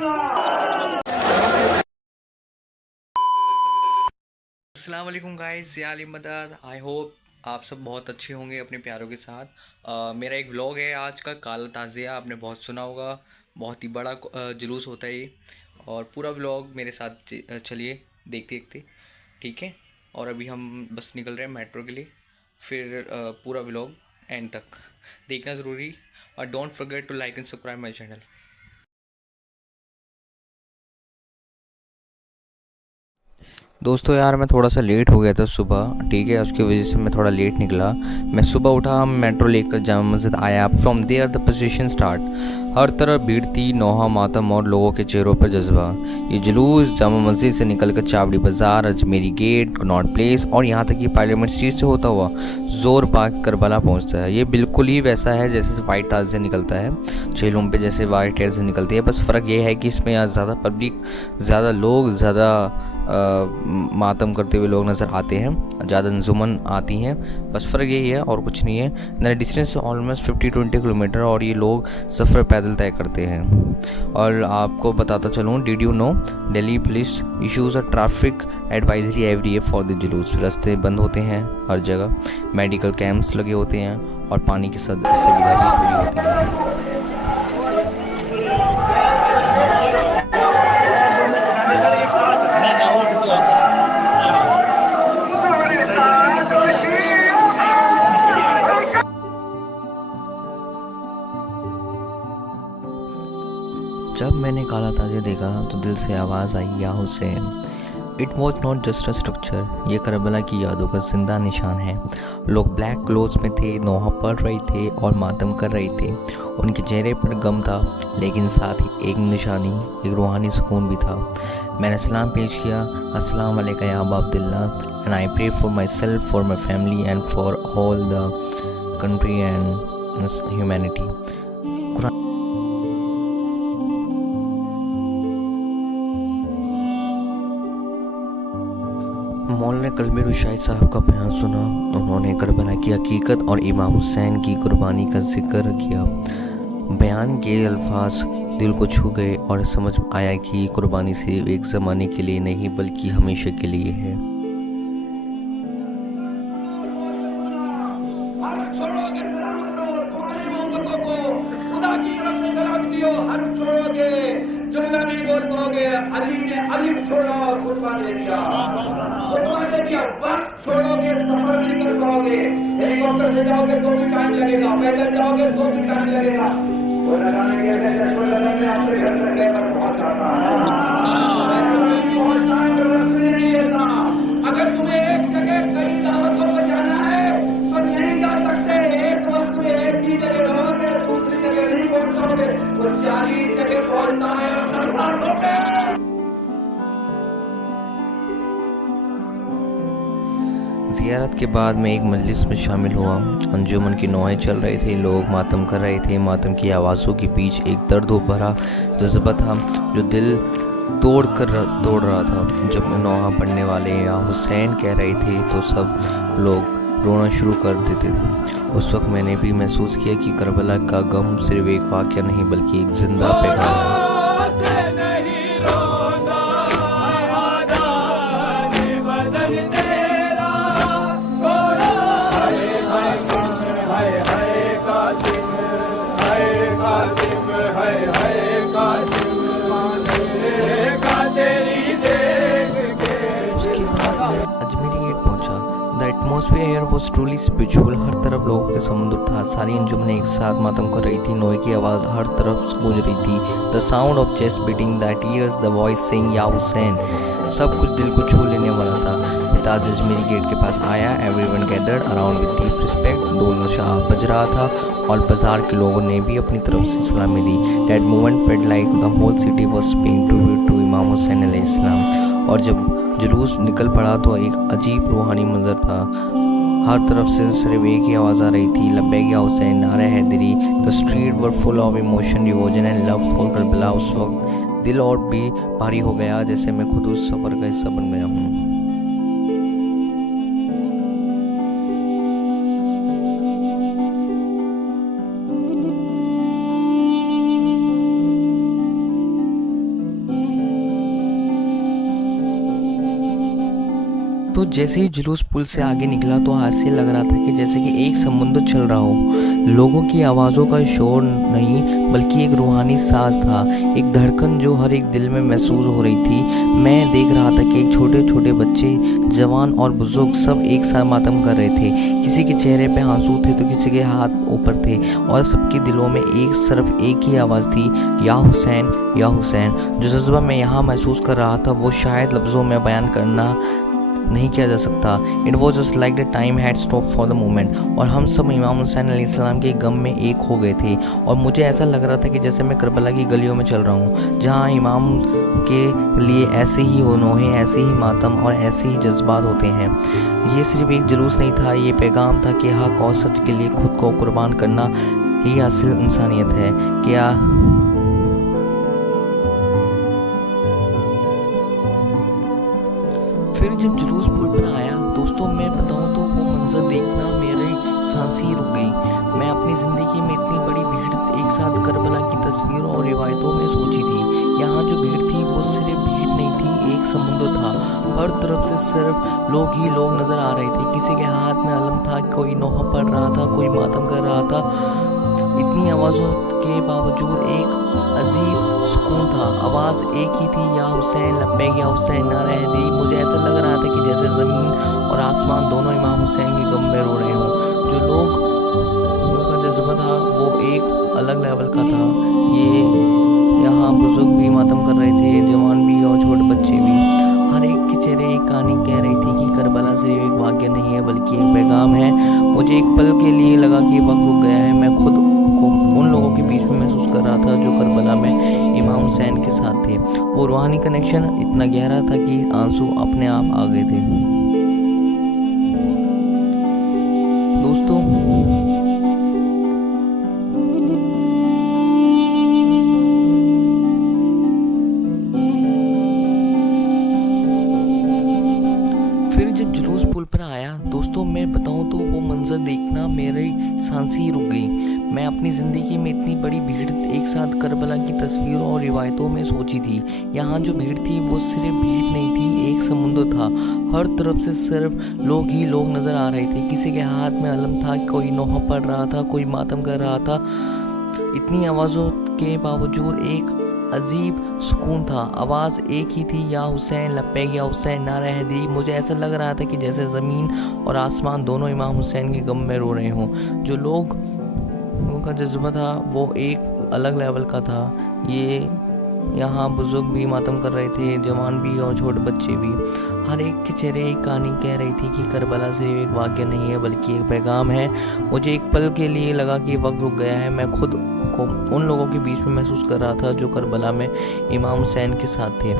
अस्सलाम वालेकुम गाइस, या अली मदद। आई होप आप सब बहुत अच्छे होंगे अपने प्यारों के साथ। मेरा एक व्लॉग है आज का, काला ताज़िया। आपने बहुत सुना होगा, बहुत ही बड़ा जुलूस होता है ये। और पूरा व्लॉग मेरे साथ चलिए देखते देखते, ठीक है। और अभी हम बस निकल रहे हैं मेट्रो के लिए, फिर पूरा व्लॉग एंड तक देखना ज़रूरी। और don't forget to like and subscribe my channel. दोस्तों यार, मैं थोड़ा सा लेट हो गया था सुबह, ठीक है। उसकी वजह से मैं थोड़ा लेट निकला। मैं सुबह उठा, मेट्रो लेकर जामा मस्जिद आया। From there the position start. हर तरफ भीड़ थी, नौहा मातम और लोगों के चेहरों पर जज्बा। ये जुलूस जामा मस्जिद से निकलकर चावड़ी बाज़ार, अजमेरी गेट, कनॉट प्लेस और यहाँ तक कि पार्लियामेंट स्ट्रीट से होता हुआ जोर पाक करबला पहुँचता है। ये बिल्कुल ही वैसा है जैसे वाइट ताज से निकलता है, झीलों पे जैसे वाइट टेल से निकलती है। बस फ़र्क ये है कि इसमें यहाँ ज़्यादा पब्लिक, ज़्यादा लोग, ज़्यादा मातम करते हुए लोग नज़र आते हैं, ज़्यादा अंजुमन आती हैं। बस फ़र्क यही है और कुछ नहीं है। द डिस्टेंस ऑलमोस्ट 50-20 किलोमीटर और ये लोग सफ़र पैदल तय करते हैं। और आपको बताता चलूँ, did you know Delhi police issues a traffic advisory every year for the जुलूस। रास्ते बंद होते हैं हर जगह, मेडिकल कैंप्स लगे होते हैं और पानी की सुविधा भी पूरी होती है। जब मैंने काला ताज़िया देखा तो दिल से आवाज़ आई, या Hussain. It was not just a structure, ये करबला की यादों का जिंदा निशान है। लोग ब्लैक क्लोथ्स में थे, नौहा पढ़ रहे थे और मातम कर रहे थे। उनके चेहरे पर गम था, लेकिन साथ ही एक निशानी, एक रूहानी सुकून भी था। मैंने सलाम पेश किया, अस्सलाम वालेकुम या Aba Abdullah, and I pray for myself, for my family and for all the country and humanity. मौल ने कलमी रुशाई साहब का बयान सुना। उन्होंने करबला की हकीकत और इमाम हुसैन की कुर्बानी का जिक्र किया। बयान के अल्फाज दिल को छू गए और समझ आया कि कुर्बानी सिर्फ एक ज़माने के लिए नहीं बल्कि हमेशा के लिए है। खुदा की तरफ से सलाम दियो, हर छोड़ोगे, जुमला नहीं बोल पाओगे। अली ने अली छोड़ा और खुतबा दे दिया, वक्त छोड़ोगे, सफर नहीं कर पाओगे। हेलीकॉप्टर से जाओगे तो भी टाइम लगेगा, पैदल जाओगे तो भी टाइम लगेगा। वो लगाने के लिए चश्मे लगाने आपके घर से लेकर पहुंच जाता है, पहुंचना है तो रस्ते नहीं लेता। अगर तुम्हें एक जगह कई दावतों में जाना है तो नहीं जा सकते। एक वक्त में एक ही जगह रहोगे, दूसरी जगह नहीं पहुंच पाओगे। तो 40 जगह पहुंचना है और 60 हो गए। ज़ियारत के बाद मैं एक मजलिस में शामिल हुआ। अंजुमन की नौएं चल रहे थे, लोग मातम कर रहे थे। मातम की आवाज़ों के बीच एक दर्द भरा जज्बा था जो दिल तोड़ रहा था। जब नौहा पढ़ने वाले या हुसैन कह रहे थे तो सब लोग रोना शुरू कर देते थे। उस वक्त मैंने भी महसूस किया कि करबला का गम सिर्फ एक वाक़या नहीं बल्कि एक जिंदा पैगाम है। उसके बाद मैं अजमेरी गेट पहुंचा। The atmosphere here was truly spiritual. हर तरफ लोगों का समुद्र था, सारी अंजुमन एक साथ मातम कर रही थी। नोए की आवाज़ हर तरफ गूंज रही थी, the sound of chest beating, the tears, the voice saying या हुसैन। सब कुछ दिल को छू लेने वाला था। पिताज अजमेरी गेट के पास आया। Everyone gathered around with deep respect. ढोल का शाह बज रहा था और बाजार के लोगों ने भी अपनी तरफ से सलामी दी। That moment felt like the whole city was paying tribute to Imam Hussain अलैहिस्सलाम। और जब जुलूस निकल पड़ा तो एक अजीब रूहानी मंजर था। हर तरफ से सिर्फ एक ही आवाज़ आ रही थी, लब्बैक या हुसैन, नारे हैदरी। The street were full of emotion, devotion and love for Karbala. उस वक्त दिल और भी भारी हो गया, जैसे मैं खुद उस सफ़र का हिस्सा बन गया हूँ। दोस्तों जैसे ही जुलूस पुल से आगे निकला तो ऐसे लग रहा था कि जैसे कि एक समुद्र चल रहा हो। लोगों की आवाज़ों का शोर नहीं बल्कि एक रूहानी साज था, एक धड़कन जो हर एक दिल में महसूस हो रही थी। मैं देख रहा था कि छोटे छोटे बच्चे, जवान और बुजुर्ग सब एक साथ मातम कर रहे थे। किसी के चेहरे पे आंसू थे तो किसी के हाथ ऊपर थे और सबके दिलों में सिर्फ एक ही आवाज़ थी, या हुसैन या हुसैन। जो जज्बा मैं यहाँ महसूस कर रहा था वो शायद लफ्ज़ों में बयान करना नहीं किया जा सकता। It was just like the time had stop for the moment, और हम सब इमाम हुसैन अलैहिस्सलाम के गम में एक हो गए थे। और मुझे ऐसा लग रहा था कि जैसे मैं करबला की गलियों में चल रहा हूँ, जहाँ इमाम के लिए ऐसे ही नोहे, ऐसे ही मातम और ऐसे ही जज्बात होते हैं। ये सिर्फ एक जुलूस नहीं था, ये पैगाम था कि हक और सच के लिए खुद को कुर्बान करना ही असल इंसानियत है। क्या फिर जब जुलूस पुल पर आया दोस्तों, मैं बताऊं तो वो मंजर देखना मेरे सांस ही रुक गई। मैं अपनी ज़िंदगी में इतनी बड़ी भीड़ एक साथ करबला की तस्वीरों और रिवायतों में सोची थी। यहाँ जो भीड़ थी वो सिर्फ भीड़ नहीं थी, एक समुद्र था। हर तरफ से सिर्फ लोग ही लोग नज़र आ रहे थे। किसी के हाथ में अलम था, कोई नोहा पढ़ रहा था, कोई मातम कर रहा था। इतनी आवाज़ों के बावजूद एक अजीब सुकून था। आवाज़ एक ही थी, या हुसैन लब्बैक या हुसैन नारे हैदरी। मुझे ऐसा लग रहा था कि जैसे ज़मीन और आसमान दोनों इमाम हुसैन के गम में रो रहे हों। जो लोगों का जज्बा था वो एक अलग लेवल का था। ये यहाँ बुजुर्ग भी मातम कर रहे थे, जवान भी और छोटे बच्चे भी। हर एक के चेहरे एक कहानी कह रही थी कि करबला सिर्फ एक वाक़या नहीं है बल्कि एक पैगाम है। मुझे एक पल के लिए लगा कि वक्त रुक गया है। मैं खुद को उन लोगों के बीच में महसूस कर रहा था जो करबला में इमाम हुसैन के साथ थे। वो रूहानी कनेक्शन इतना गहरा था कि आंसू अपने आप आ गए थे। दोस्तों फिर जब जुलूस पुल पर आया दोस्तों, मैं बताऊं तो वो मंजर देखना मेरी सांस ही रुक गई। मैं अपनी ज़िंदगी में इतनी बड़ी भीड़ एक साथ करबला की तस्वीरों और रिवायतों में सोची थी। यहाँ जो भीड़ थी वो सिर्फ भीड़ नहीं थी, एक समुद्र था। हर तरफ से सिर्फ लोग ही लोग नज़र आ रहे थे। किसी के हाथ में अलम था, कोई नोहा पढ़ रहा था, कोई मातम कर रहा था। इतनी आवाज़ों के बावजूद एक अजीब सुकून था। आवाज़ एक ही थी, या हुसैन लब्बैक या हुसैन नारे हैदरी। मुझे ऐसा लग रहा था कि जैसे ज़मीन और आसमान दोनों इमाम हुसैन के गम में रो रहे हों। जो लोगों का जज्बा था वो एक अलग लेवल का था। ये यहाँ बुजुर्ग भी मातम कर रहे थे, जवान भी और छोटे बच्चे भी। हर एक के चेहरे एक कहानी कह रही थी कि करबला सिर्फ एक वाक़या नहीं है बल्कि एक पैगाम है। मुझे एक पल के लिए लगा कि वक्त रुक गया है। मैं खुद को उन लोगों के बीच में महसूस कर रहा था जो करबला में इमाम हुसैन के साथ थे।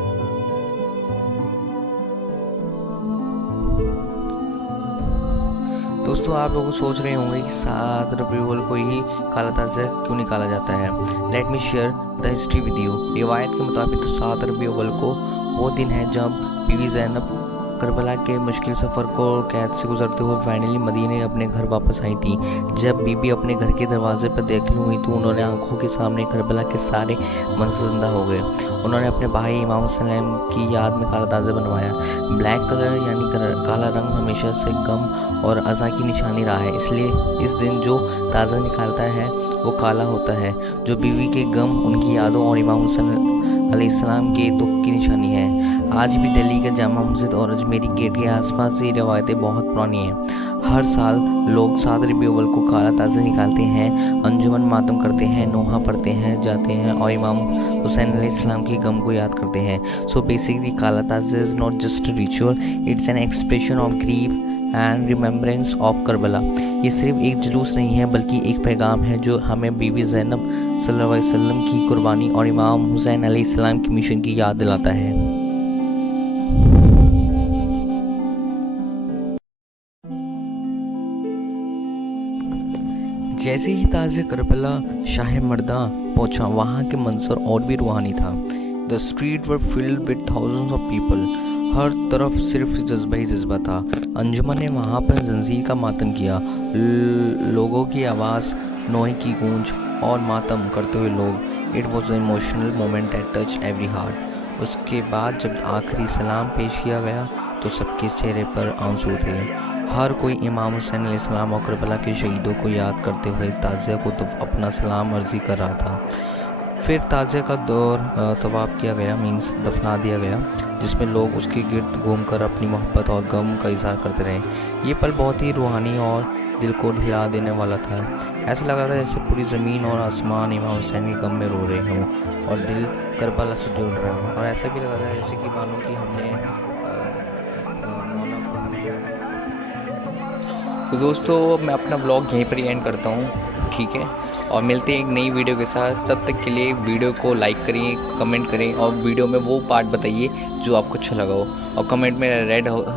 दोस्तों आप लोग सोच रहे होंगे कि 7 रबीउल को ही काला ताज़ा क्यों निकाला जाता है। Let me share the history with you. रिवायत के मुताबिक 7 रबीउल को वो दिन है जब बीवी ज़ैनब करबला के मुश्किल सफ़र को कैद से गुजरते हुए फाइनली मदीने अपने घर वापस आई थी। जब बीबी अपने घर के दरवाजे पर दाखिल हुई तो उन्होंने आंखों के सामने करबला के सारे मंजर ज़िंदा हो गए। उन्होंने अपने भाई इमाम सलेम की याद में काला ताज़ा बनवाया। ब्लैक कलर यानी काला रंग हमेशा से गम और अज़ा की निशानी रहा है, इसलिए इस दिन जो ताज़ा निकालता है वो काला होता है। जो बीवी के गम, उनकी यादों और इमाम हुसैन अलैहिस्सलाम के दुख की निशानी है। आज भी दिल्ली के जामा मस्जिद और अजमेरी गेट के आसपास ये रवायतें बहुत पुरानी हैं। हर साल लोग 7 रबीउल को काला ताज़ा निकालते हैं, अंजुमन मातम करते हैं, नोहा पढ़ते हैं जाते हैं और इमाम हुसैन अलैहिस्सलाम के गम को याद करते हैं। सो बेसिकली काला ताज़ा is not just a ritual, it's an expression of grief and remembrance of Karbala. ये सिर्फ एक जुलूस नहीं है बल्कि एक पैगाम है जो हमें बीबी ज़ैनब सल्लल्लाहु अलैहि वसल्लम की कुर्बानी और इमाम हुसैन अलैहिस्सलाम की मिशन की याद दिलाता है। जैसे ही ताज़े करबला शाह मर्दा पहुंचा, वहाँ के मंजर और भी रूहानी था। The street were filled with thousands of people. हर तरफ सिर्फ जज्बा ही जज्बा था। अंजुमन ने वहाँ पर जंजीर का मातम किया। लोगों की आवाज़, नोहे की गूंज और मातम करते हुए लोग। It was an emotional moment that touch every heart. उसके बाद जब आखिरी सलाम पेश किया गया तो सबके चेहरे पर आंसू थे। हर कोई इमाम हुसैन अलैहिस्सलाम और करबला के शहीदों को याद करते हुए ताज़िया को अपना सलाम अर्ज़ी कर रहा था। फिर ताज़िया का दौर तवाफ़ किया गया, मीन्स दफना दिया गया, जिसमें लोग उसके गिर्द घूमकर अपनी मोहब्बत और गम का इज़हार करते रहे। ये पल बहुत ही रूहानी और दिल को हिला देने वाला था। ऐसा लग रहा था जैसे पूरी ज़मीन और आसमान इमाम हुसैन के गम में रो रहे हों और दिल करबला से जुड़ रहा हो। और ऐसा भी लग रहा था जैसे कि मानो कि हमने मौला को। तो दोस्तों मैं अपना व्लॉग यहीं पर ही एंड करता हूँ, ठीक है, और मिलते हैं एक नई वीडियो के साथ। तब तक के लिए वीडियो को लाइक करिए, कमेंट करें और वीडियो में वो पार्ट बताइए जो आपको अच्छा लगा हो, और कमेंट में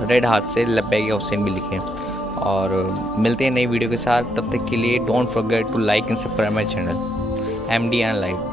रेड हाथ से लब्बैक या हुसैन भी लिखें। और मिलते हैं नई वीडियो के साथ। तब तक के लिए don't forget to like and subscribe my channel MD Live।